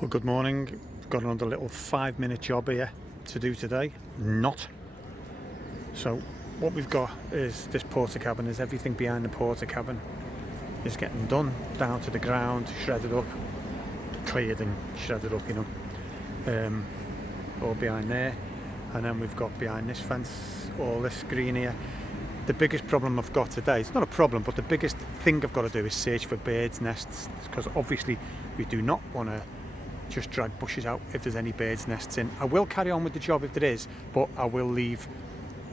Well, good morning. Got another little 5-minute job here to do today. Not. So what we've got is this porter cabin. Is everything behind the porter cabin is getting done down to the ground, shredded up, cleared and shredded up, all behind there. And then we've got behind this fence all this green here. The biggest problem I've got today, it's not a problem, but the biggest thing I've got to do is search for birds' nests, because obviously we do not want to just drag bushes out if there's any birds' nests in. I will carry on with the job if there is, but I will leave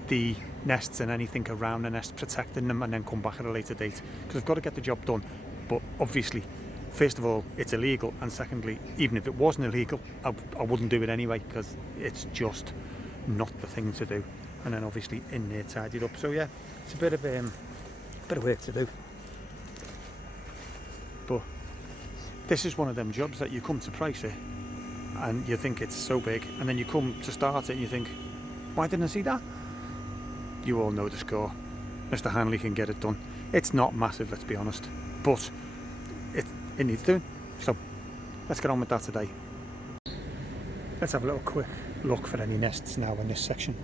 the nests and anything around the nest protecting them and then come back at a later date, because I've got to get the job done. But obviously, first of all, it's illegal, and secondly, even if it wasn't illegal, I wouldn't do it anyway, because it's just not the thing to do. And then obviously in there tidied up. So yeah, it's a bit of work to do. But this is one of them jobs that you come to price it and you think it's so big, and then you come to start it and you think, why didn't I see that? You all know the score. Mr. Hanley can get it done. It's not massive, let's be honest, but it needs doing. So let's get on with that today. Let's have a little quick look for any nests now in this section.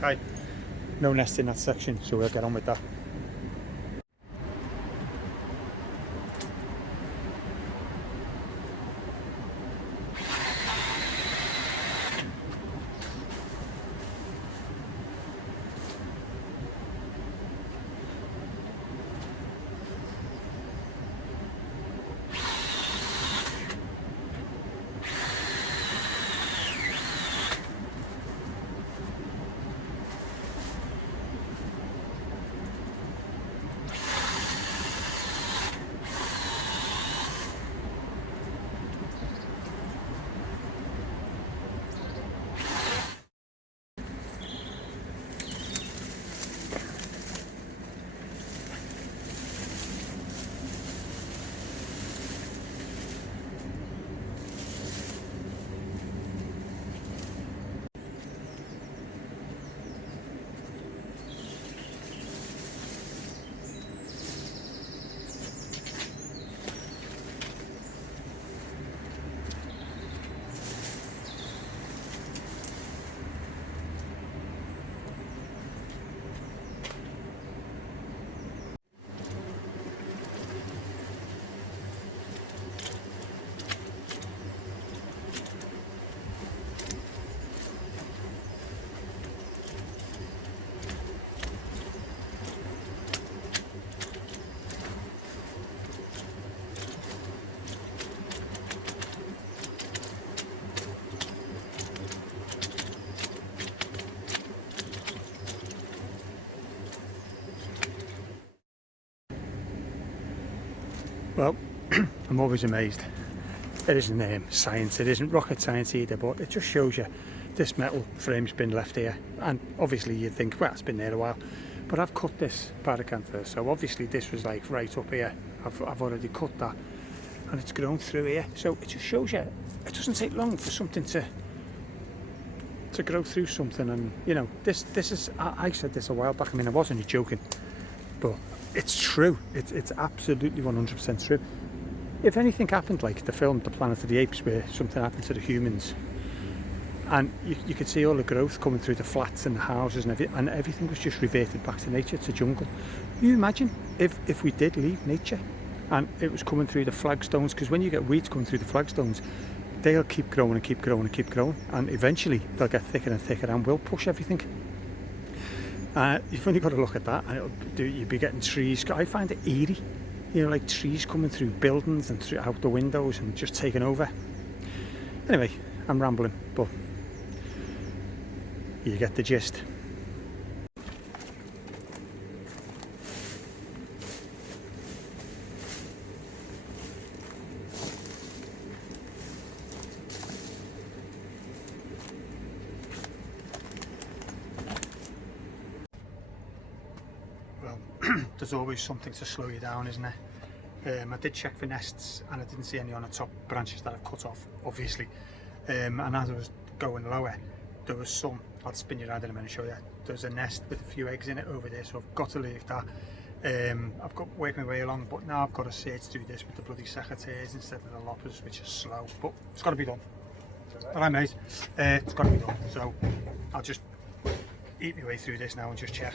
Okay, no nest in that section, so we'll get on with that. Well, I'm always amazed. It isn't science, it isn't rocket science either, but it just shows you this metal frame's been left here, and obviously you think, well, it's been there a while, but I've cut this paracanthus, so obviously this was like right up here. I've already cut that, and it's grown through here, so it just shows you it doesn't take long for something to grow through something. And this is, I said this a while back, I mean, I wasn't joking, but it's true. It's absolutely 100% true. If anything happened like the film The Planet of the Apes, where something happened to the humans, and you could see all the growth coming through the flats and the houses and everything was just reverted back to nature, to jungle. Can you imagine if we did leave nature and it was coming through the flagstones? Because when you get weeds coming through the flagstones, they'll keep growing and keep growing and keep growing, and eventually they'll get thicker and thicker and will push everything. You've only got to look at that and you'd be getting trees. I find it eerie you know, like trees coming through buildings and through out the windows and just taking over. Anyway, I'm rambling, but you get the gist. Well, there's always something to slow you down, isn't there? I did check for nests and I didn't see any on the top branches that I've cut off, obviously. And as I was going lower, there was some. I'll spin you around in a minute and show you. There's a nest with a few eggs in it over there, so I've got to leave that. I've got to work my way along, but now I've got to search through this with the bloody secateurs instead of the loppers, which is slow, but it's got to be done. Alright mate, it's got to be done, so I'll just eat my way through this now and just check.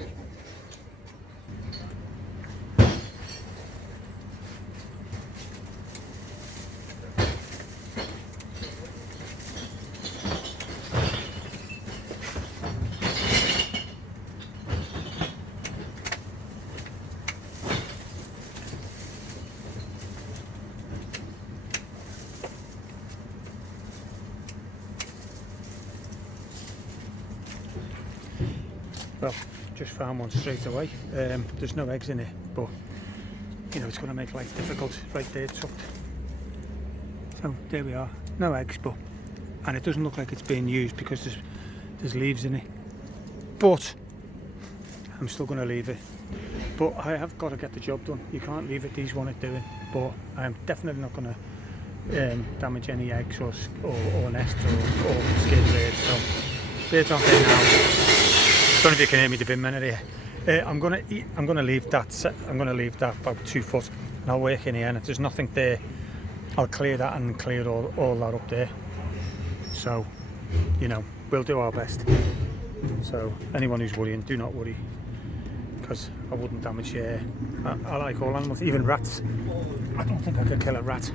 Well, just found one straight away. There's no eggs in it, but you know it's going to make life difficult. Right there, tucked. So there we are. No eggs, but and it doesn't look like it's being used because there's leaves in it. But I'm still going to leave it. But I have got to get the job done. You can't leave it. These want it doing. But I'm definitely not going to damage any eggs or nests or scared birds. So birds aren't there now. I don't know if you can hear me, the bin men are here. I'm gonna leave that about 2 foot, and I'll work in here. And if there's nothing there, I'll clear that and clear all that up there. So, you know, we'll do our best. So anyone who's worrying, do not worry, because I wouldn't damage. I like all animals, even rats. I don't think I could kill a rat.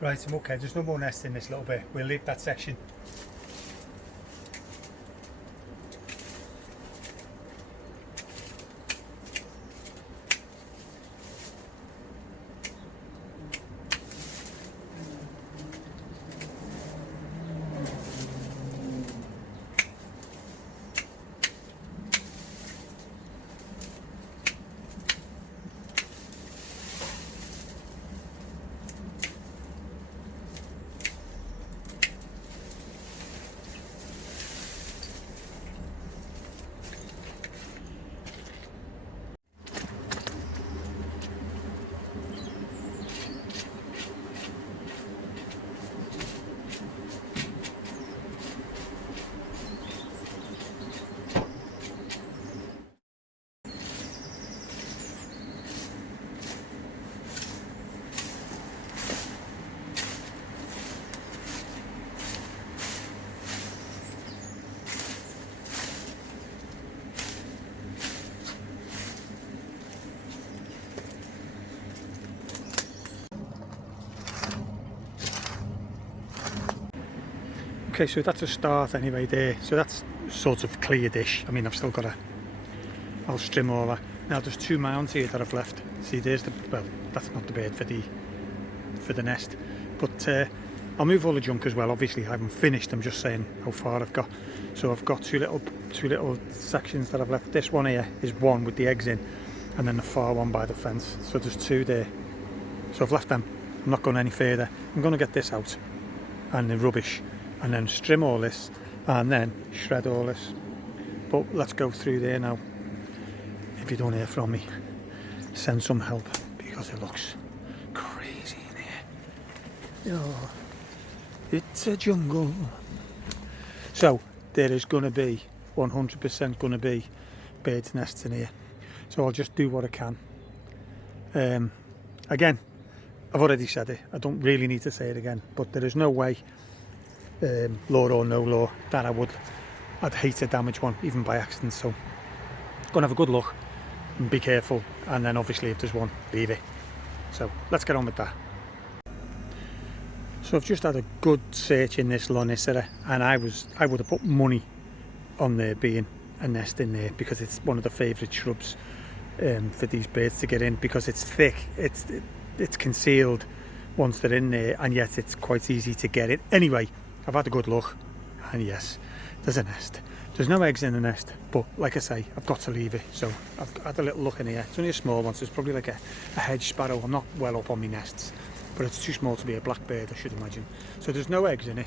Right, I'm okay. There's no more nest in this little bit. We'll leave that section. Okay, so that's a start anyway there. So that's sort of clear-ish. I mean, I've still got I'll trim all that. Now there's 2 mounds here that I've left. See, there's well, that's not the bird for the nest. But I'll move all the junk as well. Obviously, I haven't finished. I'm just saying how far I've got. So I've got two little sections that I've left. This one here is one with the eggs in, and then the far one by the fence. So there's 2 there. So I've left them. I'm not going any further. I'm going to get this out and the rubbish, and then trim all this and then shred all this. But let's go through there now. If you don't hear from me, send some help, because it looks crazy in here. Oh, it's a jungle. So there is going to be 100% going to be birds' nests in here. So I'll just do what I can. Again, I've already said it. I don't really need to say it again. But there is no way, law or no law, that I'd hate to damage one, even by accident. So go and have a good look and be careful, and then obviously if there's one, leave it. So let's get on with that. So I've just had a good search in this Lonicera, and I would have put money on there being a nest in there, because it's one of the favourite shrubs for these birds to get in, because it's thick, it's concealed once they're in there, and yet it's quite easy to get it. Anyway, I've had a good look, and yes, there's a nest. There's no eggs in the nest, but like I say, I've got to leave it. So I've had a little look in here. It's only a small one, so it's probably like a hedge sparrow. I'm not well up on my nests, but it's too small to be a blackbird, I should imagine. So there's no eggs in it.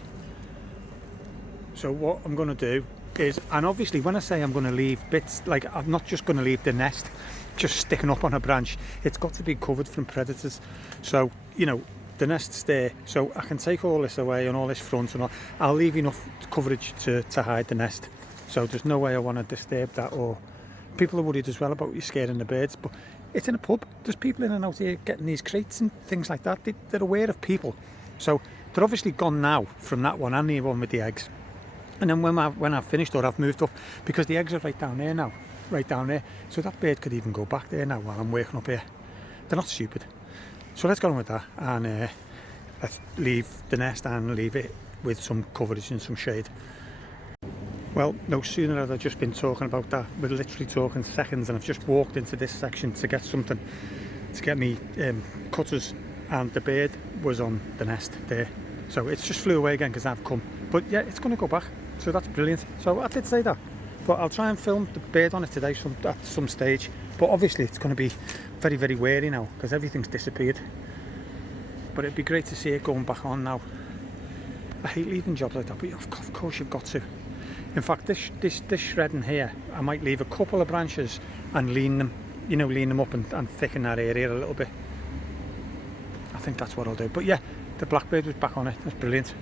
So what I'm going to do is, and obviously when I say I'm going to leave bits, like I'm not just going to leave the nest just sticking up on a branch. It's got to be covered from predators. So, you know, the nest's there, so I can take all this away and all this front, and I'll leave enough coverage to hide the nest. So there's no way I want to disturb that. Or people are worried as well about you scaring the birds, but it's in a pub. There's people in and out here getting these crates and things like that. They're aware of people. So they're obviously gone now from that one and the one with the eggs. And then when I've finished, or I've moved up, because the eggs are right down there now, right down there. So that bird could even go back there now while I'm working up here. They're not stupid. So let's go on with that, and let's leave the nest and leave it with some coverage and some shade. Well, no sooner had I just been talking about that, we're literally talking seconds, and I've just walked into this section to get something, to get me cutters, and the bird was on the nest there. So it's just flew away again because I've come. But yeah, it's going to go back, so that's brilliant. So I did say that, but I'll try and film the bird on it today at some stage. But obviously it's going to be very, very wary now because everything's disappeared. But it'd be great to see it going back on now. I hate leaving jobs like that, but of course you've got to. In fact, this shredding here, I might leave a couple of branches and lean them up and thicken that area a little bit. I think that's what I'll do. But yeah, the blackbird was back on it. That's brilliant.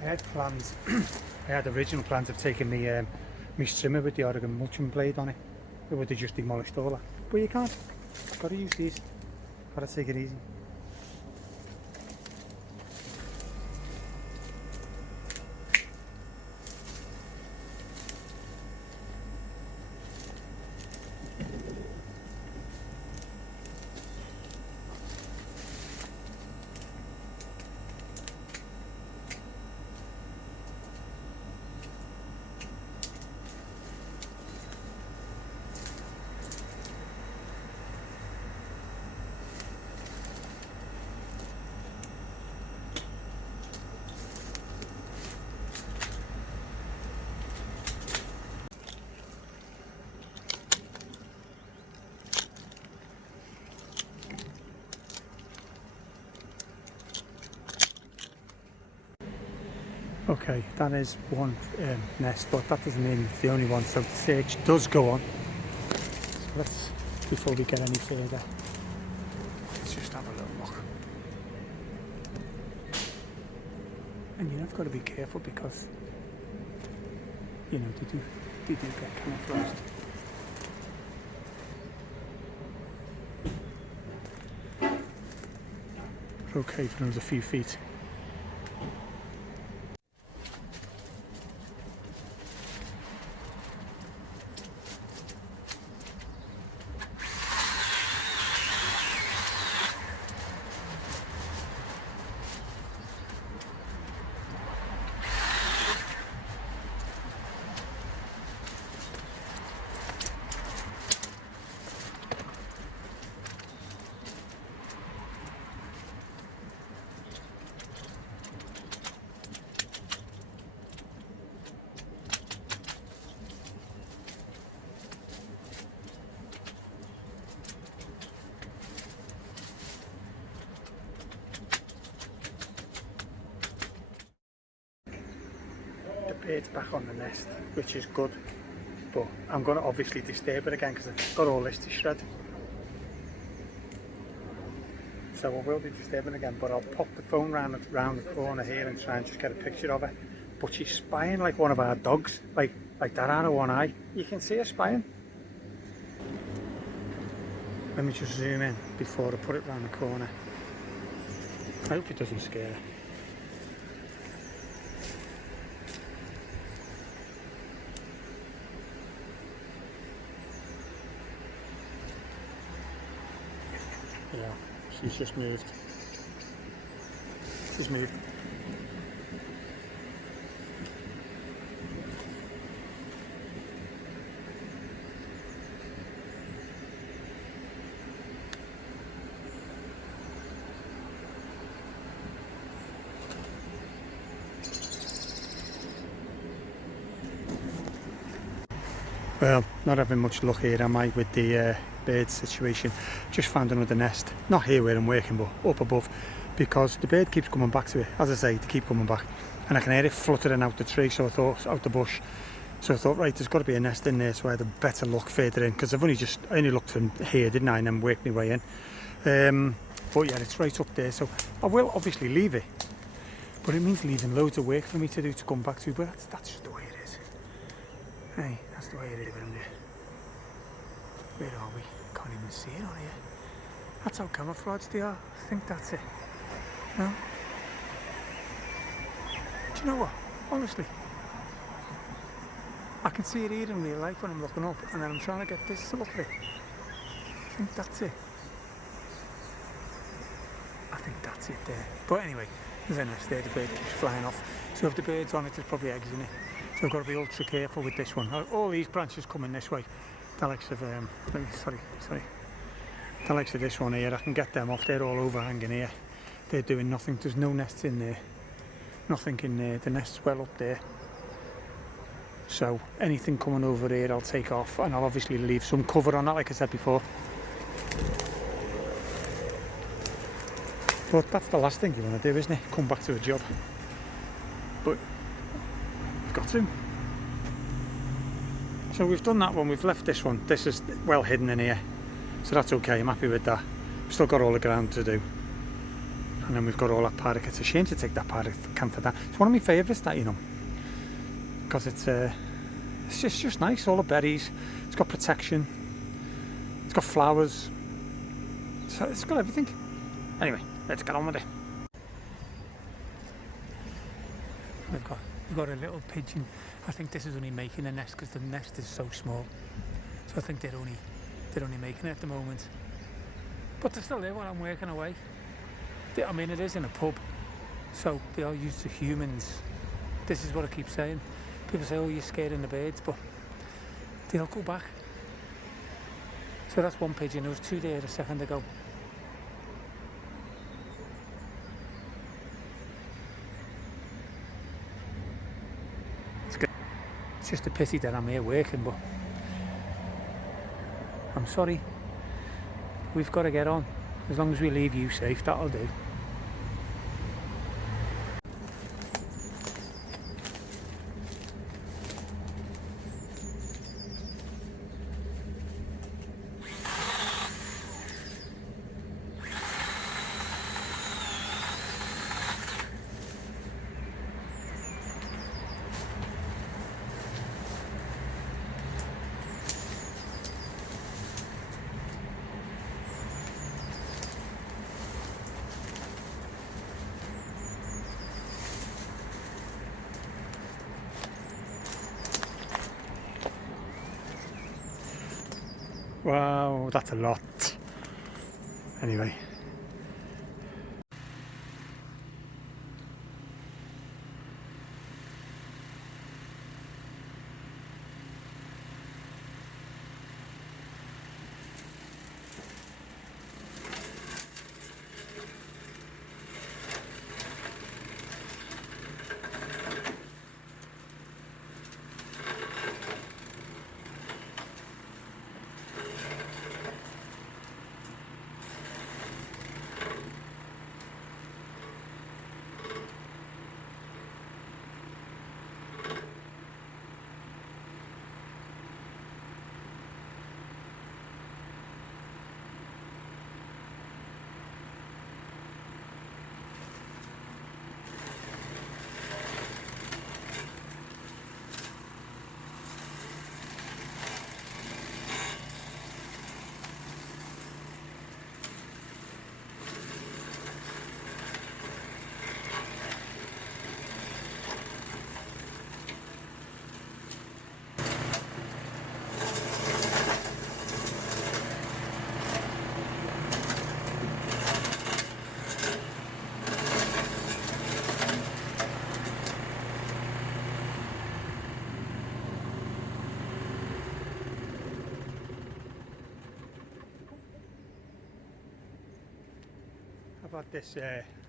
I had plans, I had original plans of taking me strimmer with the Oregon mulching blade on it. It would have just demolished all that. But you can't. Gotta use these. Gotta take it easy. Okay, that is one nest, but that doesn't mean it's the only one, so the search does go on. So let's, before we get any further, let's just have a little look. And you have got to be careful because, you know, they do get camouflaged. But okay for another few feet. The bird's back on the nest, which is good, but I'm going to obviously disturb it again because I've got all this to shred. So I will be disturbing again, but I'll pop the phone round the corner here and try and just get a picture of her. But she's spying like one of our dogs, like that out of one eye. You can see her spying. Let me just zoom in before I put it round the corner. I hope it doesn't scare her. Yeah, she's just moved. She's moved. Well, not having much luck here, am I, with the bird situation. Just found another nest, not here where I'm working, but up above, because the bird keeps coming back to it. As I say, they keep coming back, and I can hear it fluttering out the tree, so I thought, out the bush. So I thought, right, there's got to be a nest in there, so I had a better look further in, because I only looked from here, didn't I, and then worked my way in. But yeah, it's right up there, so I will obviously leave it, but it means leaving loads of work for me to do to come back to, but that's just the way it is. Hey, that's the way it is around here. Where are we? Can't even see it on here. That's how camouflaged they are. I think that's it. No? Do you know what? Honestly, I can see it here in real life when I'm looking up, and then I'm trying to get this to look at it. I think that's it. I think that's it there. But anyway, there's a nest there. The bird keeps flying off. So if the bird's on it, there's probably eggs in it. So I've got to be ultra careful with this one. All these branches coming this way. The likes of the likes of this one here, I can get them off. They're all overhanging here. They're doing nothing. There's no nests in there. Nothing in there. The nest's well up there. So anything coming over here, I'll take off, and I'll obviously leave some cover on that, like I said before. But that's the last thing you want to do, isn't it? Come back to a job. But I've got to. So we've done that one, we've left this one. This is well hidden in here, so that's okay, I'm happy with that. We've still got all the ground to do. And then we've got all that paddock. It's a shame to take that paddock camp for that. It's one of my favourites, that, you know, because it's just nice, all the berries. It's got protection, it's got flowers, so it's got everything. Anyway, let's get on with it. We've got a little pigeon. I think this is only making a nest because the nest is so small. So I think they're only making it at the moment. But they're still there while I'm working away. I mean, it is in a pub, so they are used to humans. This is what I keep saying. People say, oh, you're scared of the birds, but they'll go back. So that's one pigeon. There was two there a second ago. It's just a pity that I'm here working, but I'm sorry. We've got to get on. As long as we leave you safe, that'll do. Wow, that's a lot. Anyway.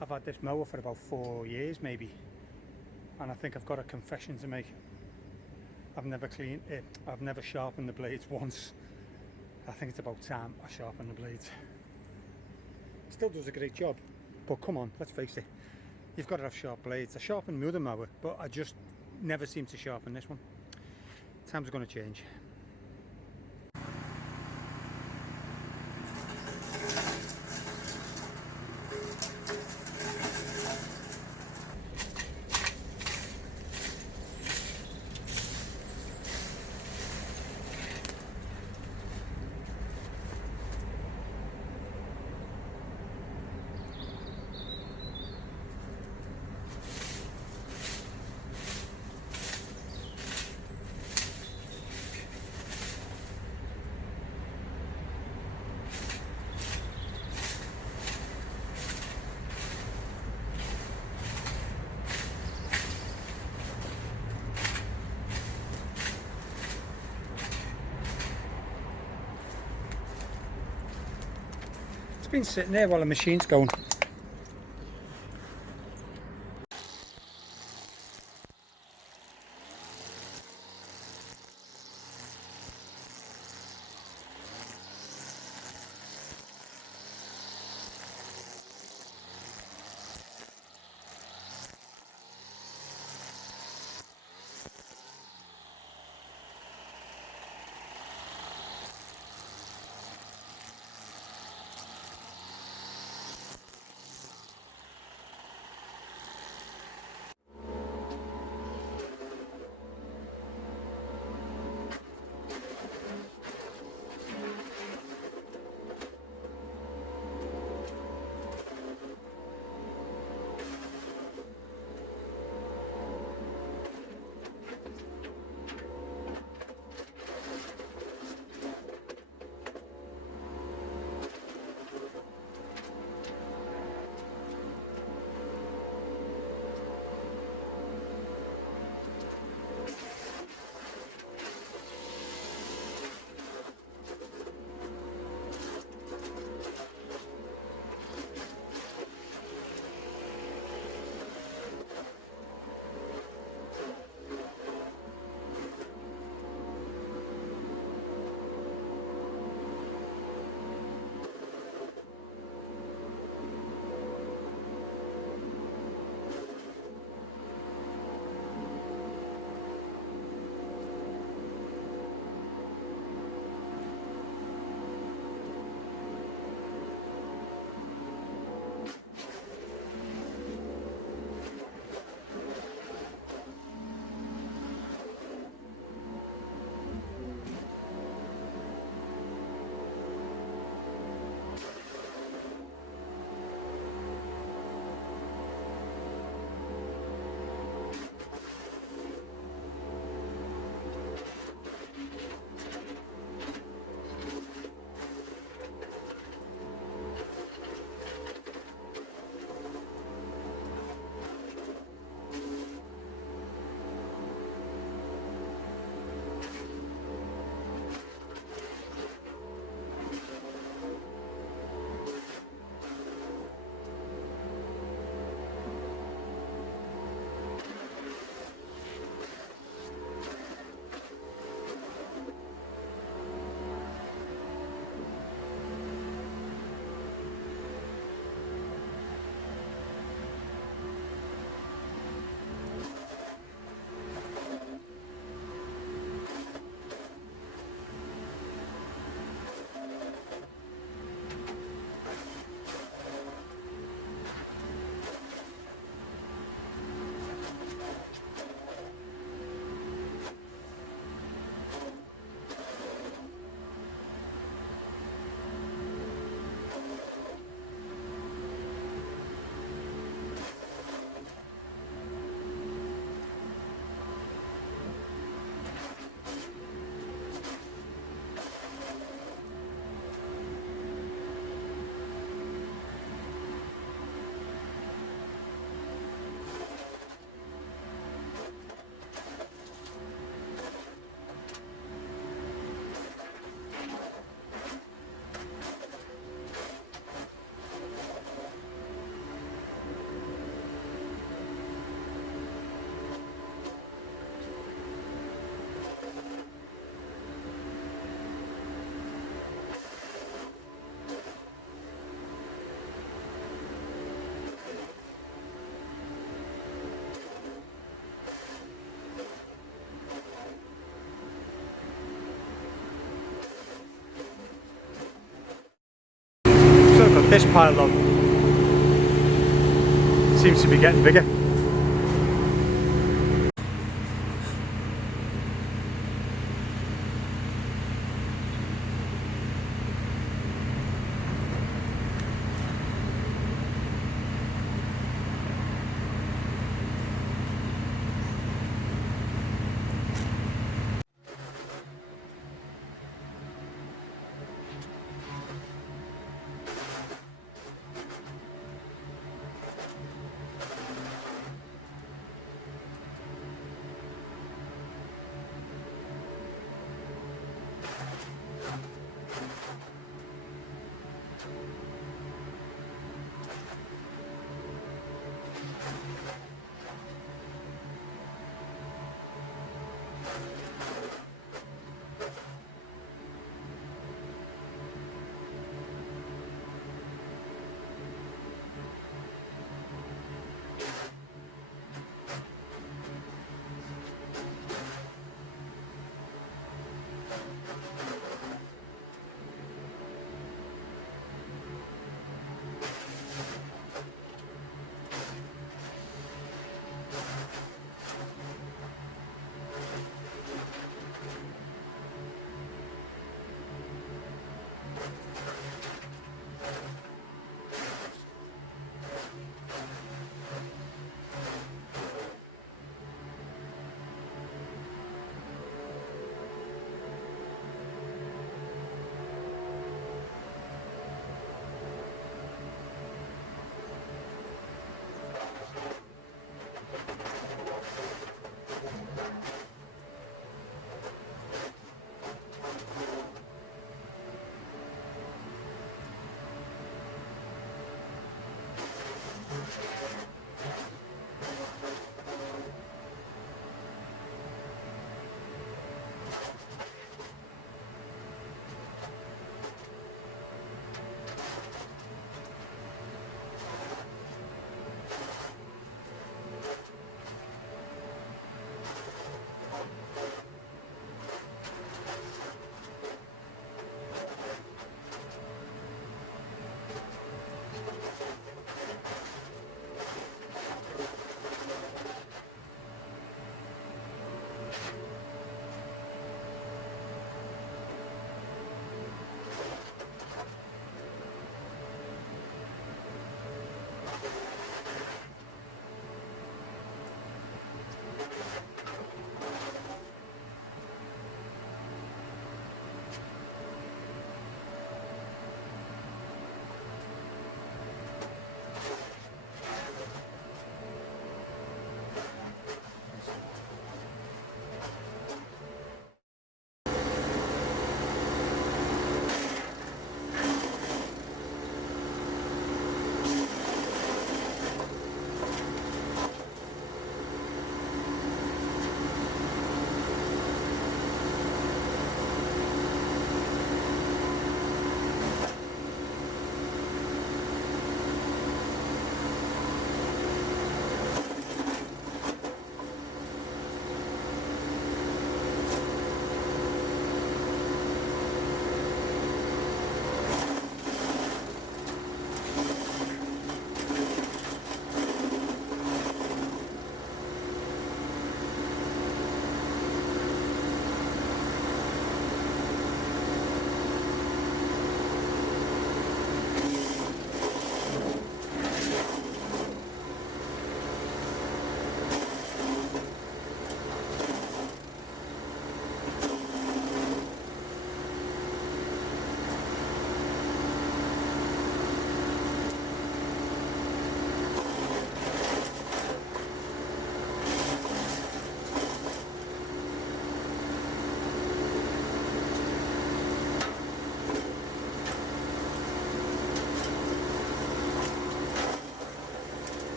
I've had this mower for about 4 years maybe, and I think I've got a confession to make. I've never cleaned it. I've never sharpened the blades once. I think it's about time I sharpen the blades. Still does a great job, but come on, let's face it, you've got to have sharp blades. I sharpened my other mower, but I just never seem to sharpen this one. Time's going to change. It's been sitting there while the machine's going. This pile up seems to be getting bigger.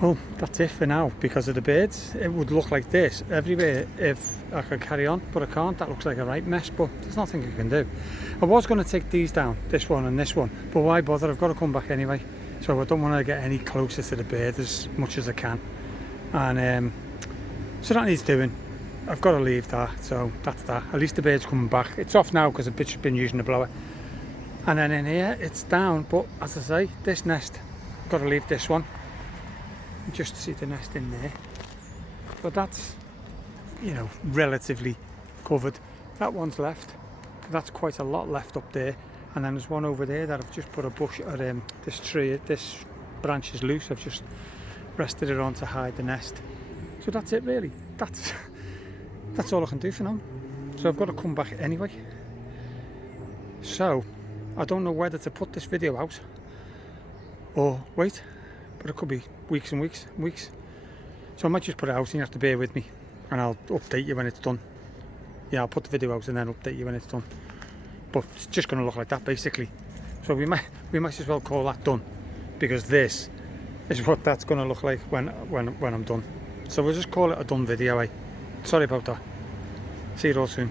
Well, that's it for now. Because of the birds, it would look like this everywhere if I could carry on, but I can't. That looks like a right mess, but there's nothing I can do. I was going to take these down, this one and this one, but why bother? I've got to come back anyway, so I don't want to get any closer to the bird as much as I can. And so that needs doing. I've got to leave that, so that's that. At least the bird's coming back. It's off now because I've just been using the blower. And then in here it's down, but as I say, this nest, I've got to leave this one. Just see the nest in there, but that's, you know, relatively covered. That one's left, that's quite a lot left up there, and then there's one over there that I've just put a bush or this tree, this branch is loose, I've just rested it on to hide the nest. So that's it really. That's all I can do for now. So I've got to come back anyway. So I don't know whether to put this video out or wait, but it could be weeks and weeks and weeks. So I might just put it out and you have to bear with me, and I'll update you when it's done. Yeah, I'll put the video out and then update you when it's done. But it's just going to look like that basically. So we might as well call that done, because this is what that's going to look like when I'm done. So we'll just call it a done video, eh? Sorry about that. See you all soon.